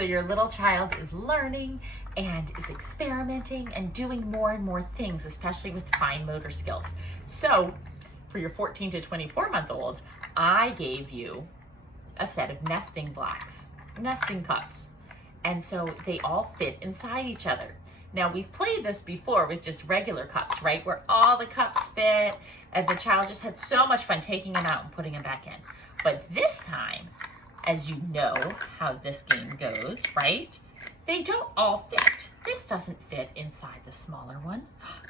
So your little child is learning and is experimenting and doing more and more things, especially with fine motor skills. So for your 14 to 24-month-old, I gave you a set of nesting blocks, nesting cups. And so they all fit inside each other. Now we've played this before with just regular cups, right? Where all the cups fit and the child just had so much fun taking them out and putting them back in. But this time, as you know how this game goes, right? They don't all fit. This doesn't fit inside the smaller one,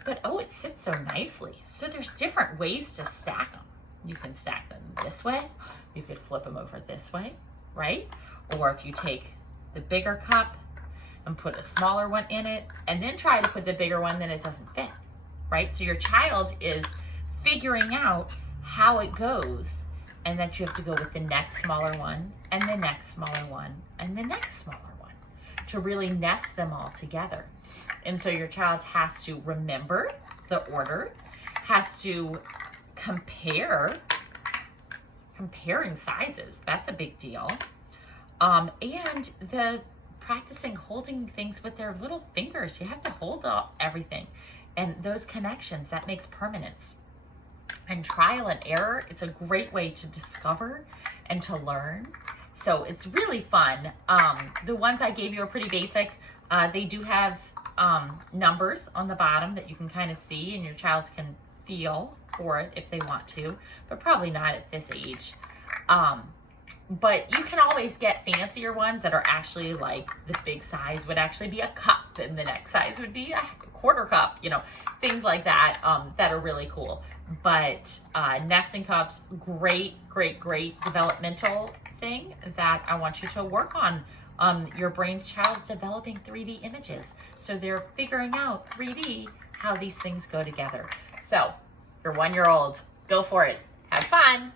but oh, it sits so nicely. So there's different ways to stack them. You can stack them this way. You could flip them over this way, right? Or if you take the bigger cup and put a smaller one in it, and then try to put the bigger one, then it doesn't fit, right? So your child is figuring out how it goes, and that you have to go with the next smaller one, and the next smaller one, and the next smaller one, to really nest them all together. And so your child has to remember the order, has to comparing sizes, that's a big deal. And the practicing holding things with their little fingers. You have to hold everything. And those connections, that makes permanence. And trial and error, it's a great way to discover and to learn. So it's really fun. The ones I gave you are pretty basic. They do have numbers on the bottom that you can kind of see, and your child can feel for it if they want to, but probably not at this age. But you can always get fancier ones that are actually like the big size would actually be a cup, and the next size would be a quarter cup, you know, things like that, that are really cool. But nesting cups, great developmental thing that I want you to work on. Your brain's child's developing 3D images. So they're figuring out 3D how these things go together. So your 1-year-old, go for it. Have fun.